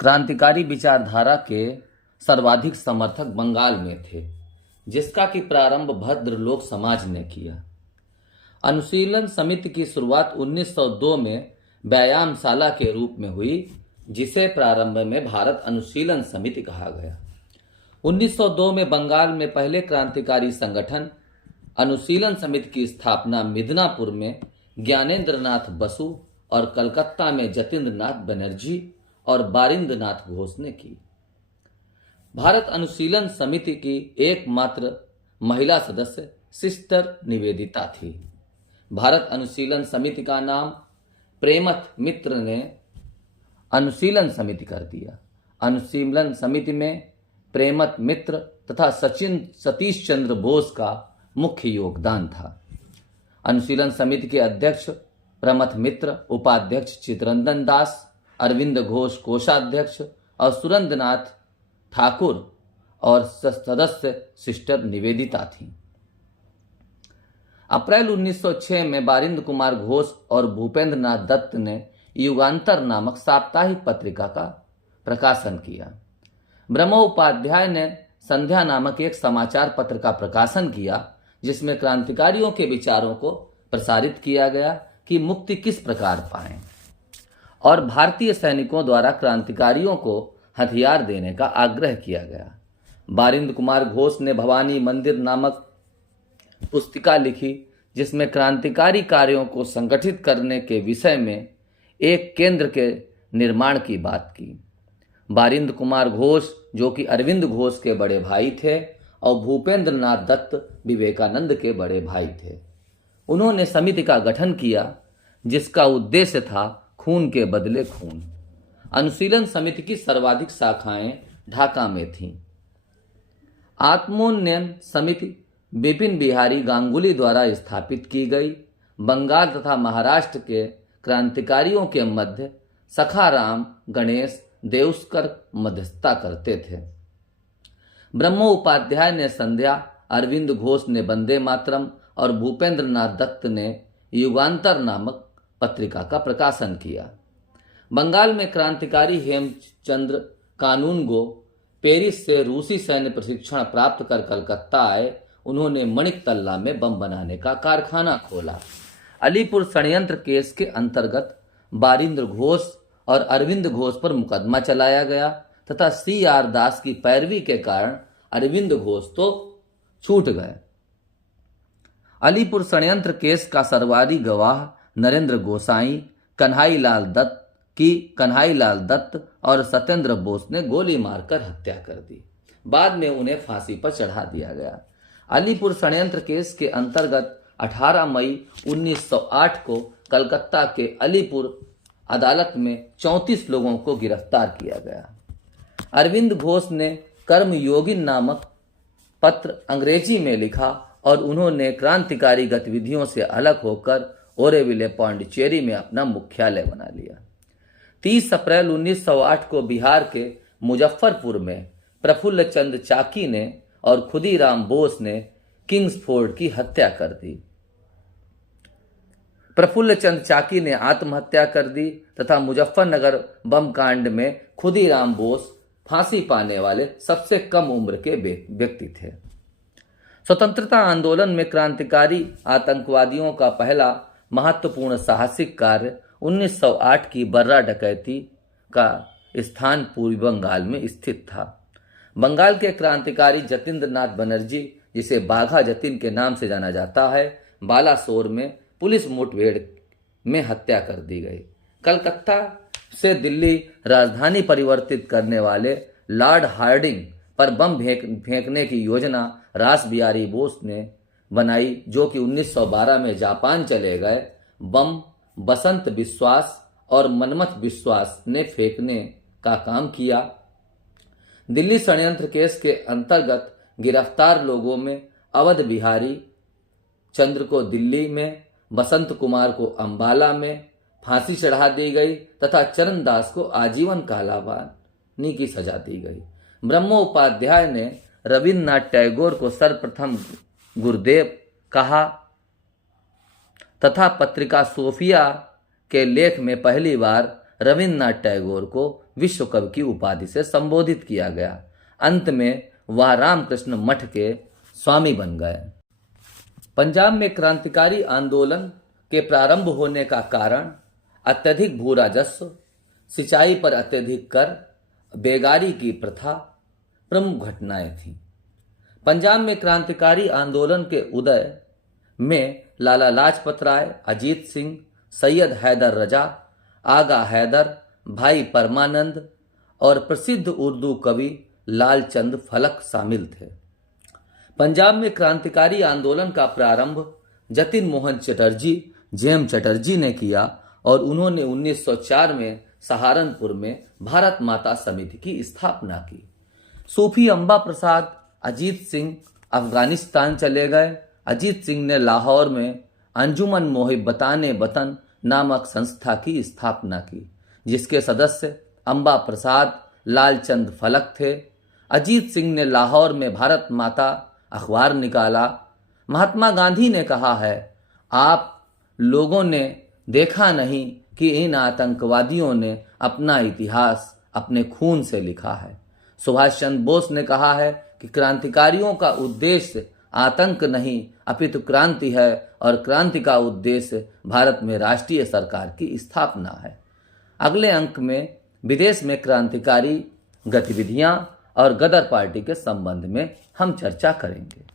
क्रांतिकारी विचारधारा के सर्वाधिक समर्थक बंगाल में थे, जिसका कि प्रारंभ भद्रलोक समाज ने किया। अनुशीलन समिति की शुरुआत 1902 में व्यायामशाला के रूप में हुई, जिसे प्रारंभ में भारत अनुशीलन समिति कहा गया। 1902 में बंगाल में पहले क्रांतिकारी संगठन अनुशीलन समिति की स्थापना मिदनापुर में ज्ञानेंद्र नाथ बसु और कलकत्ता में जतीन्द्र नाथ बनर्जी और बारिंद्र नाथ घोष ने की। भारत अनुशीलन समिति की एकमात्र महिला सदस्य सिस्टर निवेदिता थी। भारत अनुशीलन समिति का नाम प्रेमथ मित्र ने अनुशीलन समिति कर दिया। अनुशीलन समिति में प्रेमथ मित्र तथा सतीश चंद्र बोस का मुख्य योगदान था। अनुशीलन समिति के अध्यक्ष प्रमथ मित्र, उपाध्यक्ष चितरंजन दास, अरविंद घोष कोषाध्यक्ष और सुरेंद्रनाथ ठाकुर और सदस्य सिस्टर निवेदिता थी। अप्रैल 1906 में बारिंद्र कुमार घोष और भूपेंद्र नाथ दत्त ने युगांतर नामक साप्ताहिक पत्रिका का प्रकाशन किया। ब्रह्मोपाध्याय ने संध्या नामक एक समाचार पत्र का प्रकाशन किया, जिसमें क्रांतिकारियों के विचारों को प्रसारित किया गया कि मुक्ति किस प्रकार पाएं, और भारतीय सैनिकों द्वारा क्रांतिकारियों को हथियार देने का आग्रह किया गया। बारिंद्र कुमार घोष ने भवानी मंदिर नामक पुस्तिका लिखी, जिसमें क्रांतिकारी कार्यों को संगठित करने के विषय में एक केंद्र के निर्माण की बात की। बारिंद्र कुमार घोष, जो कि अरविंद घोष के बड़े भाई थे, और भूपेंद्र नाथ दत्त विवेकानंद के बड़े भाई थे। उन्होंने समिति का गठन किया, जिसका उद्देश्य था खून के बदले खून। अनुशीलन समिति की सर्वाधिक शाखाएं ढाका में थीं। आत्मोन्नयन समिति बिपिन बिहारी गांगुली द्वारा स्थापित की गई। बंगाल तथा महाराष्ट्र के क्रांतिकारियों के मध्य सखाराम गणेश देउस्कर मध्यस्थता करते थे। ब्रह्मोपाध्याय ने संध्या, अरविंद घोष ने वंदे मातरम और भूपेंद्र नाथ दत्त ने युगांतर नामक पत्रिका का प्रकाशन किया। बंगाल में क्रांतिकारी हेमचंद्र कानूनगो पेरिस से रूसी सैन्य प्रशिक्षण प्राप्त कर कलकत्ता आए। उन्होंने मणिक तल्ला में बम बनाने का कारखाना खोला। अलीपुर षड्यंत्र केस के अंतर्गत बारिंद्र घोष और अरविंद घोष पर मुकदमा चलाया गया तथा C.R. दास की पैरवी के कारण अरविंद घोष तो छूट गए। अलीपुर षड्यंत्र केस का सर्वाधिकारी गवाह नरेंद्र गोसाई, कन्हई लाल दत्त और सत्येंद्र बोस ने गोली मारकर हत्या कर दी। बाद में उन्हें फांसी पर चढ़ा दिया गया। अलीपुर षड्यंत्र केस के अंतर्गत 18 मई 1908 को कलकत्ता के अलीपुर अदालत में 34 लोगों को गिरफ्तार किया गया। अरविंद घोष ने कर्मयोगी नामक पत्र अंग्रेजी में लिखा और उन्होंने क्रांतिकारी गतिविधियों से अलग होकर ओरेविले पांडिचेरी में अपना मुख्यालय बना लिया। 30 अप्रैल 1908 को बिहार के मुजफ्फरपुर में प्रफुल्ल चंद चाकी ने और खुदीराम बोस ने किंग्सफोर्ड की हत्या कर दी। प्रफुल्ल चंद चाकी ने आत्महत्या कर दी तथा मुजफ्फरनगर बम कांड में खुदीराम बोस फांसी पाने वाले सबसे कम उम्र के व्यक्ति थे। स्वतंत्रता आंदोलन में क्रांतिकारी आतंकवादियों का पहला महत्वपूर्ण साहसिक कार्य 1908 की बर्रा डकैती का स्थान पूर्वी बंगाल में स्थित था। बंगाल के क्रांतिकारी जतीन्द्र नाथ बनर्जी, जिसे बाघा जतीन के नाम से जाना जाता है, बालासोर में पुलिस मुठभेड़ में हत्या कर दी गई। कलकत्ता से दिल्ली राजधानी परिवर्तित करने वाले लॉर्ड हार्डिंग पर बम फेंकने की योजना रास बिहारी बोस ने बनाई, जो कि 1912 में जापान चले गए। बम बसंत विश्वास और मनमथ विश्वास ने फेंकने का काम किया। दिल्ली षड्यंत्र केस के अंतर्गत गिरफ्तार लोगों में अवध बिहारी चंद्र को दिल्ली में, बसंत कुमार को अंबाला में फांसी चढ़ा दी गई तथा चरण दास को आजीवन कारावास की सजा दी गई। ब्रह्मोपाध्याय ने रविन्द्रनाथ टैगोर को सर्वप्रथम गुरुदेव कहा तथा पत्रिका सोफिया के लेख में पहली बार रविन्द्रनाथ टैगोर को विश्व कवि की उपाधि से संबोधित किया गया। अंत में वह रामकृष्ण मठ के स्वामी बन गए। पंजाब में क्रांतिकारी आंदोलन के प्रारंभ होने का कारण अत्यधिक भू राजस्व, सिंचाई पर अत्यधिक कर, बेगारी की प्रथा प्रमुख घटनाएं थीं। पंजाब में क्रांतिकारी आंदोलन के उदय में लाला लाजपत राय, अजीत सिंह, सैयद हैदर रजा, आगा हैदर, भाई परमानंद और प्रसिद्ध उर्दू कवि लालचंद फलक शामिल थे। पंजाब में क्रांतिकारी आंदोलन का प्रारंभ जतिन मोहन चटर्जी, जेएम चटर्जी ने किया और उन्होंने 1904 में सहारनपुर में भारत माता समिति की स्थापना की। सूफी अंबा प्रसाद अजीत सिंह अफगानिस्तान चले गए। अजीत सिंह ने लाहौर में अंजुमन मोहिब्बताने वतन नामक संस्था की स्थापना की, जिसके सदस्य अंबा प्रसाद, लालचंद फलक थे। अजीत सिंह ने लाहौर में भारत माता अखबार निकाला। महात्मा गांधी ने कहा है, आप लोगों ने देखा नहीं कि इन आतंकवादियों ने अपना इतिहास अपने खून से लिखा है। सुभाष चंद्र बोस ने कहा है कि क्रांतिकारियों का उद्देश्य आतंक नहीं अपितु क्रांति है और क्रांति का उद्देश्य भारत में राष्ट्रीय सरकार की स्थापना है। अगले अंक में विदेश में क्रांतिकारी गतिविधियां और गदर पार्टी के संबंध में हम चर्चा करेंगे।